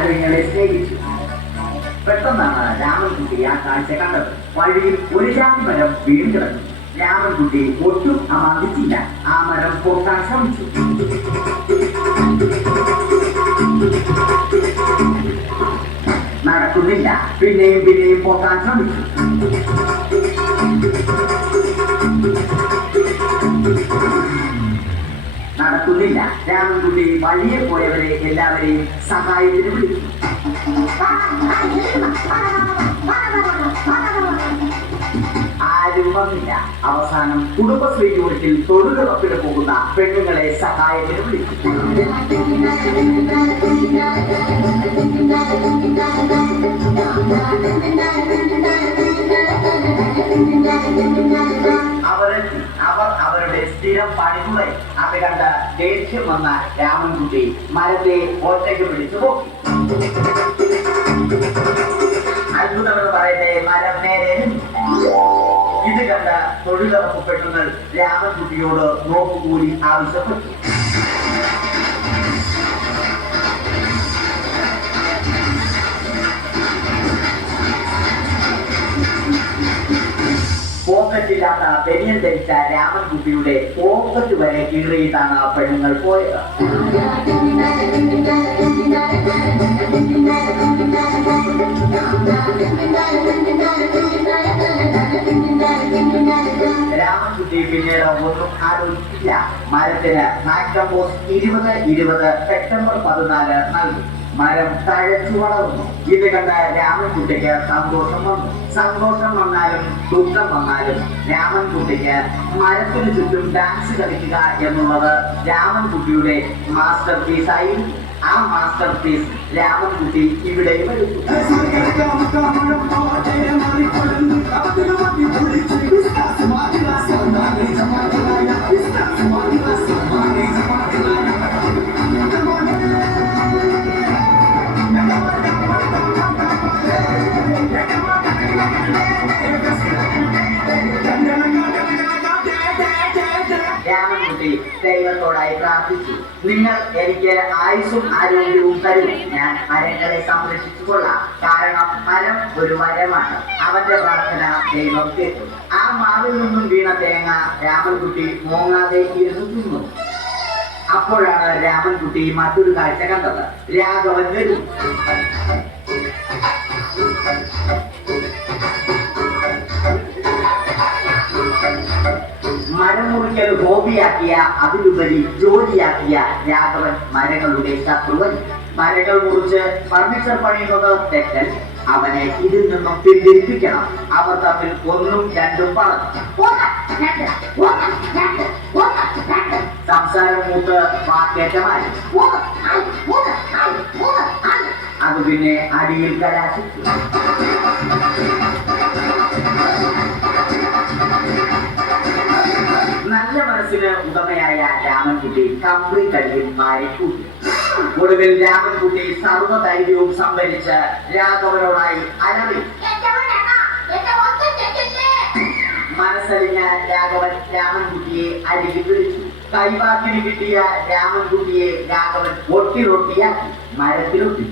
മരങ്ങളെ സ്നേഹിച്ചു. പെട്ടെന്നാണ് രാമൻകുട്ടി ആ കാഴ്ച കണ്ടത്. വഴിയിൽ ഒരു ജാതി മരം വീണ് കിടന്നു. രാമൻകുട്ടി ഒട്ടും അമാന്തിച്ചില്ല. ആ മരം പൊക്കാൻ ശ്രമിച്ചു. നടക്കുന്നില്ല. പിന്നെയും പിന്നെയും പൊക്കാൻ ശ്രമിച്ചു. നടക്കുന്നില്ല. രാമൻകുട്ടി വഴിയെ പോയവരെ എല്ലാവരെയും സഹായത്തിന് വിളിച്ചു. ആരും വന്നില്ല. അവസാനം കുടുംബശ്രീ യൂണിറ്റിൽ തൊഴിലുറപ്പിന് പോകുന്ന പെണ്ണുങ്ങളെ സഹായത്തിന് വിളിച്ചു. അവർ അവരുടെ സ്ഥിരം പണി തുടങ്ങി. അത് കണ്ട ദേഷ്യം വന്ന രാമൻകുട്ടി മരത്തെ ഒറ്റയ്ക്ക് പിടിച്ചു പോക്കി. അത്ഭുതമെന്ന് പറയട്ടെ, മരം നേരെ. ഇത് കണ്ട തൊഴിലുറപ്പ് പെണ്ണുങ്ങൾ രാമൻകുട്ടിയോട് നോക്കുകൂലി ആവശ്യപ്പെട്ടു. പോക്കറ്റില്ലാത്ത പെരിയൻ ധരിച്ച രാമൻകുട്ടിയുടെ പോക്കറ്റ് വരെ കീറിയിട്ടാണ് പെണ്ണുങ്ങൾ പോയത്. രാമൻകുട്ടി പിന്നീട് ഒന്നും ആലോചിച്ചില്ല. മരത്തിന് നാക്ടംബോസ് 2020 സെപ്റ്റംബർ 14 നൽകി. മരം തഴച്ചു വളർന്നു. ഇത് കണ്ട രാമൻകുട്ടിക്ക് സന്തോഷം വന്നു. സന്തോഷം വന്നാലും ദുഃഖം വന്നാലും രാമൻകുട്ടിക്ക് മരത്തിന് ചുറ്റും ഡാൻസ് കളിക്കുക എന്നുള്ളത് രാമൻകുട്ടിയുടെ മാസ്റ്റർ പീസായി. ആ മാസ്റ്റർ പീസ് രാമൻകുട്ടി ഇവിടെയും എടുത്തു. രാമൻകുട്ടി ദൈവത്തോടായി പ്രാർത്ഥിച്ചു. നിങ്ങൾ എനിക്ക് ആയുസ്സും ആരോഗ്യവും തരും. ഞാൻ മരങ്ങളെ സംരക്ഷിച്ചു കൊള്ളാം. കാരണം മരം ഒരു വരമാണ്. അവന്റെ പ്രാർത്ഥന ദൈവം കേട്ടു. ആ മാവിൽ നിന്നും വീണ തേങ്ങ രാമൻകുട്ടി മോങ്ങാതെ ഇരുന്നു തിന്നു. അപ്പോഴാണ് രാമൻകുട്ടി മറ്റൊരു കാഴ്ച കണ്ടത്. രാഘവൻ വരും. മരം മുറിക്കൽ ഹോബിയാക്കിയ, അതിലുപരി ജോലിയാക്കിയ രാഘവൻ മരങ്ങളുടെ ശത്രുവൻ. മരങ്ങൾ മുറിച്ച് ഫർണിച്ചർ പണിയുന്നത് തെറ്റൽ. അവനെ ഇതിൽ നിന്നും പിന്തിരിപ്പിക്കണം. അവർ തമ്മിൽ ഒന്നും രണ്ടും പറഞ്ഞു. സംസാരം മൂത്ത് വാക്കേറ്റമായി. അത് പിന്നെ അടിയിൽ കലാശിച്ചു. നല്ല മനസ്സിന് ഉടമയായ രാമൻകുട്ടി കംപ്ലീറ്റ് അടിയിൽ മാറിക്കൂട്ടി. ഒടുവിൽ രാമൻകുട്ടി സർവ്വധൈര്യവും സംഭരിച്ച് രാഘവനോടായി അലറി. മനസ്സറിഞ്ഞ രാഘവൻ രാമൻകുട്ടിയെ അരികിൽ വിളിച്ചു. കൈവാക്കിന് കിട്ടിയ രാമൻകുട്ടിയെ രാഘവൻ ഒട്ടിയാക്കി മരത്തിലൊട്ടി.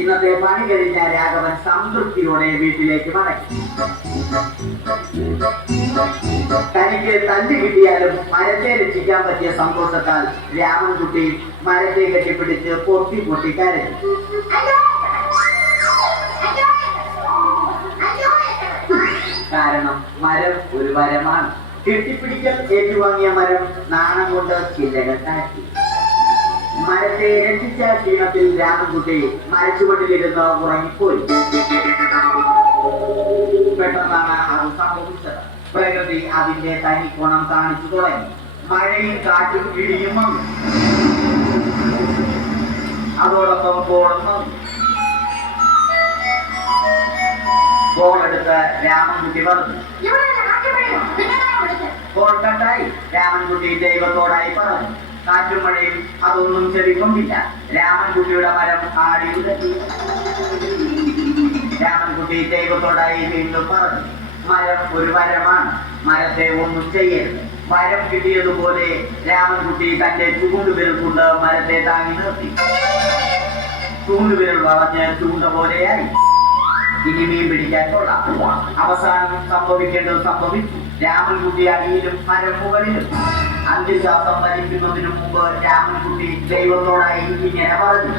ഇന്നത്തെ പണി കഴിഞ്ഞ രാഘവൻ സംതൃപ്തിയോടെ വീട്ടിലേക്ക് മടങ്ങി. തനിക്ക് തല്ല് കിട്ടിയാലും മരത്തെ രക്ഷിക്കാൻ പറ്റിയ സന്തോഷത്താൽ രാമൻകുട്ടി മരത്തെ കെട്ടിപ്പിടിച്ച് പൊട്ടി കരഞ്ഞു. കാരണം മരം ഒരു വരമാണ്. കെട്ടിപ്പിടിക്കൽ ഏറ്റുവാങ്ങിയ മരം നാണം കൊണ്ട് ചില്ലകൾ താഴ്ത്തി. മരത്തെ രക്ഷിച്ച ക്ഷീണത്തിൽ രാമൻകുട്ടി മരച്ചുവട്ടിലിരുന്ന് ഉറങ്ങിപ്പോയി. പെട്ടെന്നാണ് അത് സംഭവിച്ചത്. പ്രകൃതി അതിന്റെ തനിക്കോണം കാണിച്ചു തുടങ്ങി. മഴയും കാറ്റും ഇടിയും വന്നു. അതോടൊപ്പം കോളും വന്നു. കോളെടുത്ത് രാമൻകുട്ടി പറഞ്ഞു. കോൾ കട്ടായി. രാമൻകുട്ടി ദൈവത്തോടായി പറഞ്ഞു. കാറ്റും മഴയും അതൊന്നും ചെവിക്കൊണ്ടില്ല. രാമൻകുട്ടിയുടെ മരം ആടി ഉലക്കി. രാമൻകുട്ടി ദൈവത്തോടായി വീണ്ടും പറഞ്ഞു. മരം ഒരു വരമാണ്. മരത്തെ ഒന്നും ചെയ്യരുത്. വരം കിട്ടിയതുപോലെ രാമൻകുട്ടി തന്റെ ചൂണ്ടുവിരൽ കൊണ്ട് മരത്തെ താങ്ങി നിർത്തി. ചൂണ്ടുവിരൽ വളഞ്ഞ് ചൂണ്ട പോലെയായി. ഇനി മീൻ പിടിക്കാൻ കൊള്ളാം. അവസാനം സംഭവിക്കേണ്ടത് സംഭവിച്ചു. രാമൻകുട്ടി അടിയിലും മരം മുകളിലും. അന്ത്യശ്വാസം വലിക്കുന്നതിനു മുമ്പ് രാമൻകുട്ടി ദൈവത്തോടായി ഇങ്ങനെ പറഞ്ഞു: